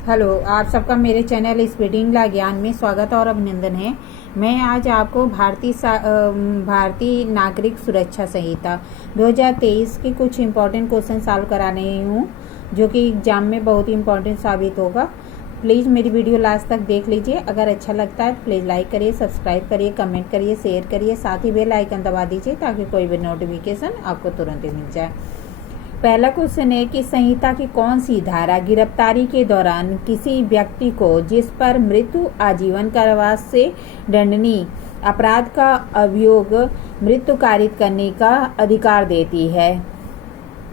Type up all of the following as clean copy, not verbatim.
Hello, आप सबका मेरे चैनल स्पीडिंग ला ज्ञान में स्वागत और अभिनंदन है। मैं आज आपको भारतीय नागरिक सुरक्षा संहिता 2023 के कुछ इम्पोर्टेंट क्वेश्चन सॉल्व करा रही हूँ, जो कि एग्जाम में बहुत ही इम्पोर्टेंट साबित होगा। प्लीज़ मेरी वीडियो लास्ट तक देख लीजिए। अगर अच्छा लगता है तो प्लीज़ लाइक करिए, सब्सक्राइब करिए, कमेंट करिए, शेयर करिए, साथ ही बेल आइकन दबा दीजिए ताकि कोई भी नोटिफिकेशन आपको तुरंत ही मिल जाए। पहला क्वेश्चन है कि संहिता की कौन सी धारा गिरफ्तारी के दौरान किसी व्यक्ति को जिस पर मृत्यु आजीवन कारावास से दंडनीय अपराध का अभियोग मृत्यु कारित करने का अधिकार देती है?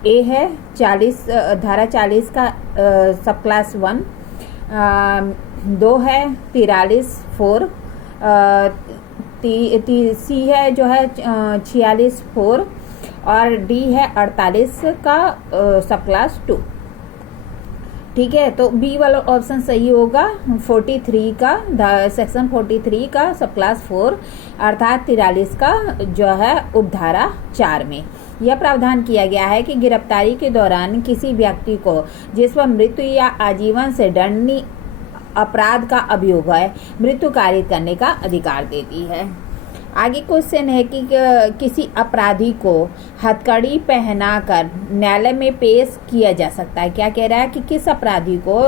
ए है 40 धारा 40 का सब क्लास 1, 2 है 43(4), सी है जो है 46(4) और डी है 48 का सब क्लास 2। ठीक है, तो बी वाला ऑप्शन सही होगा 43 का सेक्शन 43 का सब क्लास 4 अर्थात 43 का जो है उपधारा 4 में यह प्रावधान किया गया है कि गिरफ्तारी के दौरान किसी व्यक्ति को जिस पर मृत्यु या आजीवन से दंडनीय अपराध का अभियोग है मृत्यु कारित करने का अधिकार देती है। आगे क्वेश्चन है कि किसी अपराधी को हथकड़ी पहनाकर न्यायालय में पेश किया जा सकता है। क्या कह रहा है कि किस अपराधी को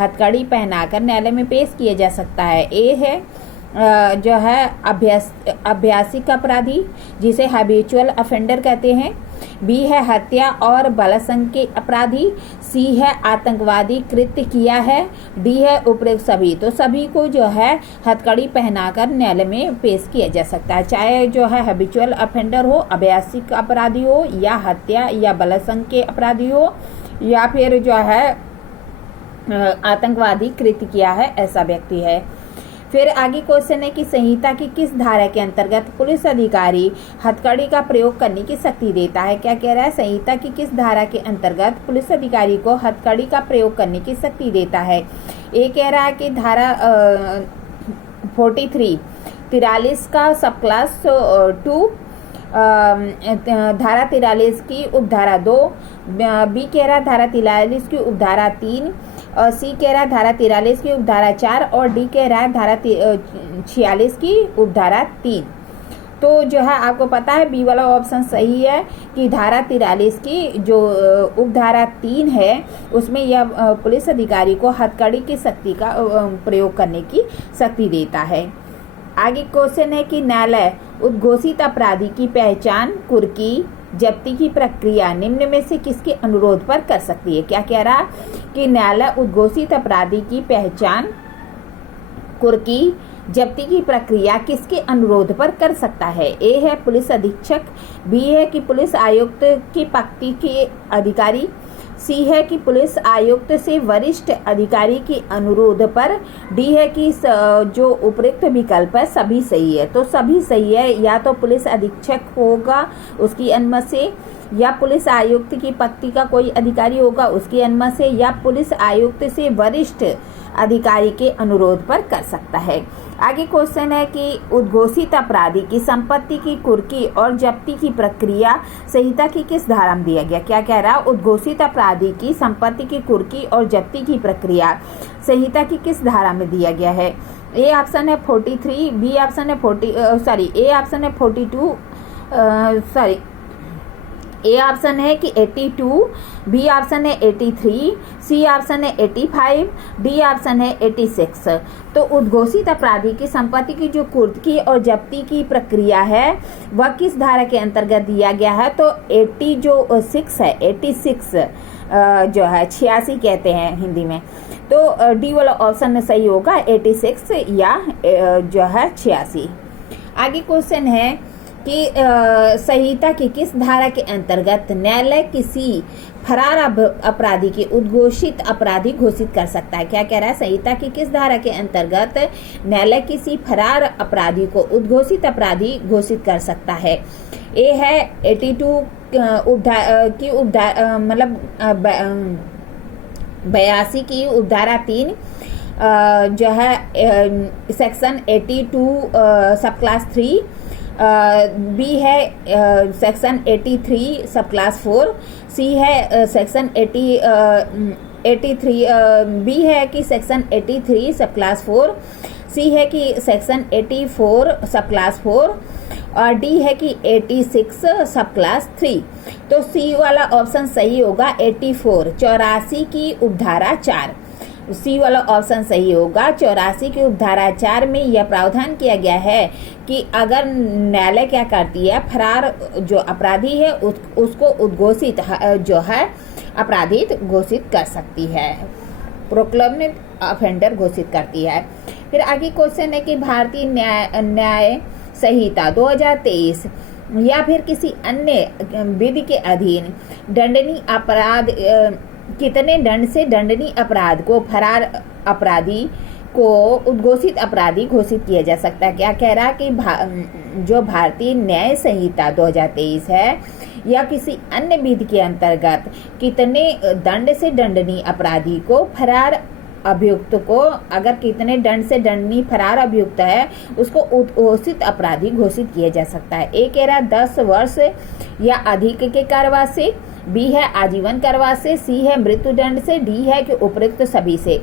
हथकड़ी पहनाकर न्यायालय में पेश किया जा सकता है? ए है जो है अभ्यासिक अपराधी, जिसे हैबिचुअल ऑफेंडर कहते हैं। बी है हत्या और बलात्संग के अपराधी। सी है आतंकवादी कृत्य किया है। डी है उपरोक्त सभी। तो सभी को जो है हथकड़ी पहनाकर न्यायालय में पेश किया जा सकता है, चाहे जो है हैबिचुअल ऑफेंडर हो, अभ्यासिक अपराधी हो, या हत्या या बलात्संग के अपराधी हो, या फिर जो है आतंकवादी कृत्य किया है ऐसा व्यक्ति है। फिर आगे क्वेश्चन है कि संहिता की किस धारा के अंतर्गत पुलिस अधिकारी हथकड़ी का प्रयोग करने की शक्ति देता है? क्या कह रहा है? संहिता की किस धारा के अंतर्गत पुलिस अधिकारी को हथकड़ी का प्रयोग करने की शक्ति देता है? ये कह रहा है कि धारा 43 का सब क्लास 2, धारा 43 की उपधारा 2, बी कह रहा है धारा 43 की उपधारा 3, और सी कह रहा है धारा 43 की उपधारा 4, और डी कह रहा है धारा 46 की उपधारा 3। तो जो है आपको पता है बी वाला ऑप्शन सही है कि धारा 43 की जो उपधारा 3 है उसमें यह पुलिस अधिकारी को हथकड़ी की शक्ति का प्रयोग करने की शक्ति देता है। आगे क्वेश्चन है कि न्यायालय उद्घोषित अपराधी की पहचान, कुर्की, जब्ती की प्रक्रिया निम्न में से किसके अनुरोध पर कर सकती है? क्या कह रहा कि न्यायालय उद्घोषित अपराधी की पहचान, कुर्की, जब्ती की प्रक्रिया किसके अनुरोध पर कर सकता है? ए है पुलिस अधीक्षक, बी है कि पुलिस आयुक्त की पक्ति के अधिकारी, सी है कि पुलिस आयुक्त से वरिष्ठ अधिकारी के अनुरोध पर, डी है कि जो उपयुक्त विकल्प है सभी सही है। तो सभी सही है, या तो पुलिस अधीक्षक होगा उसकी अनुमति से, या पुलिस आयुक्त की पक्ति का कोई अधिकारी होगा उसकी अनुमति से, या पुलिस आयुक्त से वरिष्ठ अधिकारी के अनुरोध पर कर सकता है। आगे क्वेश्चन है कि उद्घोषित अपराधी की संपत्ति की कुर्की और जब्ती की प्रक्रिया संहिता की किस धारा में दिया गया? क्या कह रहा? उद्घोषित अपराधी की संपत्ति की कुर्की और जब्ती की प्रक्रिया संहिता की किस धारा में दिया गया है? ए ऑप्शन है 43, बी ऑप्शन है 42, ए ऑप्शन है कि 82, बी ऑप्शन है 83, सी ऑप्शन है 85, डी ऑप्शन है 86। तो उद्घोषित अपराधी की संपत्ति की जो कुर्की और जब्ती की प्रक्रिया है वह किस धारा के अंतर्गत दिया गया है? तो 86 जो है 86 कहते हैं हिंदी में, तो डी वाला ऑप्शन सही होगा 86 या जो है 86। आगे क्वेश्चन है कि संहिता की किस धारा के अंतर्गत न्यायालय किसी फरार अपराधी की उद्घोषित अपराधी घोषित कर सकता है? क्या कह रहा है? संहिता की किस धारा के अंतर्गत न्यायालय किसी फरार अपराधी को उद्घोषित अपराधी घोषित कर सकता है? ए है 82 की मतलब 82 की उपधारा 3, जो है सेक्शन 82 सब क्लास 3, बी है सेक्शन 83 सब क्लास 4, सी है सेक्शन 83, बी है कि सेक्शन 83 सब क्लास 4, सी है कि सेक्शन 84 सब क्लास 4 और डी है कि 86 सब क्लास 3। तो सी वाला ऑप्शन सही होगा 84, 84 की उपधारा 4। सी वाला ऑप्शन सही होगा। 84 की उपधारा 4 में यह प्रावधान किया गया है कि अगर न्यायालय क्या करती है, फरार जो अपराधी है उसको उद्घोषित जो है अपराधित घोषित कर सकती है, प्रोक्लेम्ड ऑफेंडर घोषित करती है। फिर आगे क्वेश्चन है कि भारतीय न्याय संहिता 2023 या फिर किसी अन्य विधि के अधीन दंडनीय अपराध कितने दंड से दंडनीय अपराध को फरार अपराधी को उद्घोषित अपराधी घोषित किया जा सकता है। क्या कह रहा है कि जो भारतीय न्याय संहिता 2023 है या किसी अन्य विधि के अंतर्गत कितने दंड से दंडनीय अपराधी को फरार अभियुक्त को, अगर कितने दंड से दंडनीय फरार अभियुक्त है उसको उद्घोषित अपराधी घोषित किया जा सकता है। ए कह रहा है 10 वर्ष या अधिक के कारावास से, बी है आजीवन कारावास से, सी है मृत्युदंड से, डी है कि उपयुक्त सभी से।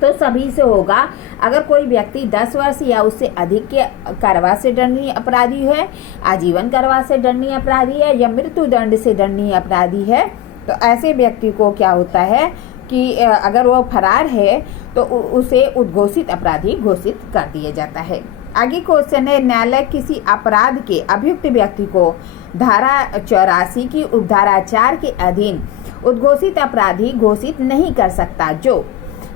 तो सभी से होगा। अगर कोई व्यक्ति 10 वर्ष या उससे अधिक के कारावास से दंडनीय अपराधी है, आजीवन कारावास से दंडनीय अपराधी है या मृत्युदंड से दंडनीय अपराधी है, तो ऐसे व्यक्ति को क्या होता है कि अगर वो फरार है तो उसे उद्घोषित अपराधी घोषित कर दिया जाता है। आगे क्वेश्चन है, न्यायालय किसी अपराध के अभियुक्त व्यक्ति को धारा 84 की उपधारा 4 के अधीन उद्घोषित अपराधी घोषित नहीं कर सकता। जो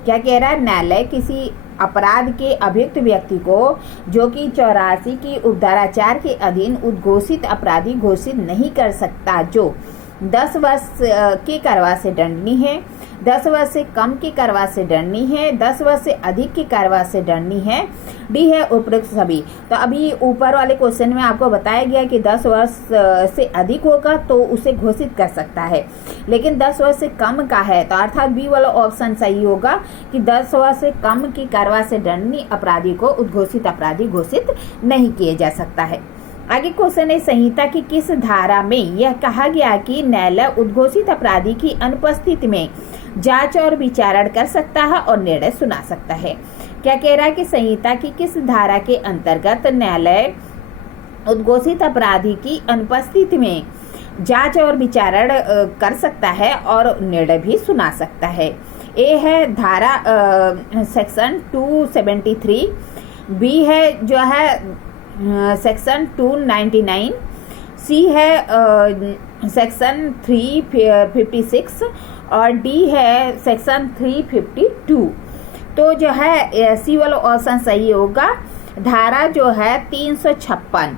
क्या कह रहा है, न्यायालय किसी अपराध के अभियुक्त व्यक्ति को जो कि 84 की उपधारा 4 के अधीन उद्घोषित अपराधी घोषित नहीं कर सकता, जो 10 वर्ष के कारावास से दंडनीय है, 10 वर्ष से कम के कारावास से दंडनीय है, 10 वर्ष से अधिक के कारावास से दंडनीय है, डी है उपयुक्त सभी। तो अभी ऊपर वाले क्वेश्चन में आपको बताया गया कि 10 वर्ष से अधिक होगा तो उसे घोषित कर सकता है, लेकिन 10 वर्ष से कम का है तो अर्थात बी वाला ऑप्शन सही होगा कि 10 वर्ष से कम के कारावास से दंडनीय अपराधी को उद्घोषित अपराधी घोषित नहीं किया जा सकता है। आगे क्वेश्चन है, संहिता की किस धारा में यह कहा गया कि न्यायालय उद्घोषित अपराधी की अनुपस्थिति में जांच और विचारण कर सकता है और निर्णय सुना सकता है। क्या कह रहा है कि संहिता की किस धारा के अंतर्गत न्यायालय उद्घोषित अपराधी की अनुपस्थिति में जांच और विचारण कर सकता है और निर्णय भी सुना सकता है। ए है धारा सेक्शन 273, बी है जो है सेक्शन 299, सी है सेक्शन 356 और डी है सेक्शन 352। तो जो है सी वाला ऑप्शन सही होगा। धारा जो है 356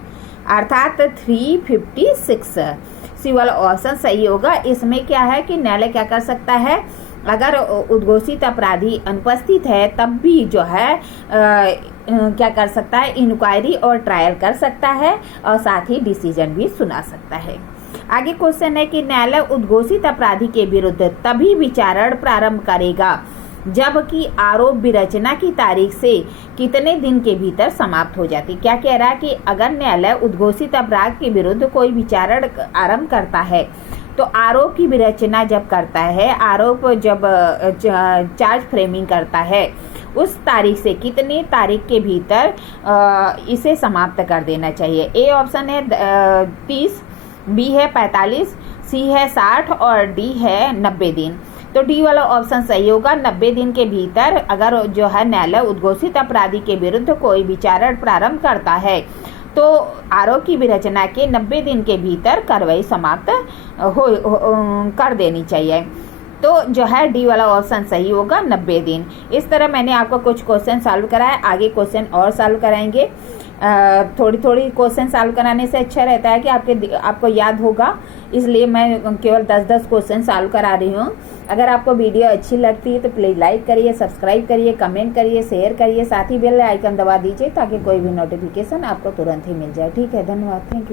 अर्थात 356, सी वाला ऑप्शन सही होगा। इसमें क्या है कि न्यायालय क्या कर सकता है, अगर उद्घोषित अपराधी अनुपस्थित है तब भी जो है क्या कर सकता है, इंक्वायरी और ट्रायल कर सकता है और साथ ही डिसीजन भी सुना सकता है। आगे क्वेश्चन है कि न्यायालय उद्घोषित अपराधी के विरुद्ध तभी विचारण प्रारंभ करेगा जबकि आरोप विरचना की तारीख से कितने दिन के भीतर समाप्त हो जाती। क्या कह रहा है कि अगर न्यायालय उद्घोषित अपराध के विरुद्ध कोई विचारण आरंभ करता है तो आरोप की विरचना जब करता है, आरोप जब चार्ज फ्रेमिंग करता है, उस तारीख से कितने तारीख के भीतर इसे समाप्त कर देना चाहिए। ए ऑप्शन है 30, बी है 45, सी है 60 और डी है 90 दिन। तो डी वाला ऑप्शन सही होगा। 90 दिन के भीतर अगर जो है न्यायालय उद्घोषित अपराधी के विरुद्ध कोई विचारण प्रारंभ करता है तो आरोप की विरचना के 90 दिन के भीतर कार्रवाई समाप्त कर देनी चाहिए। तो जो है डी वाला ऑप्शन सही होगा 90 दिन। इस तरह मैंने आपको कुछ क्वेश्चन सॉल्व कराया, आगे क्वेश्चन और सॉल्व कराएंगे। थोड़ी थोड़ी क्वेश्चन सॉल्व कराने से अच्छा रहता है कि आपको याद होगा, इसलिए मैं केवल 10-10 क्वेश्चन सॉल्व करा रही हूँ। अगर आपको वीडियो अच्छी लगती है तो प्लीज़ लाइक करिए, सब्सक्राइब करिए, कमेंट करिए, शेयर करिए, साथ ही बेल आइकन दबा दीजिए ताकि कोई भी नोटिफिकेशन आपको तुरंत ही मिल जाए। ठीक है, धन्यवाद, थैंक यू।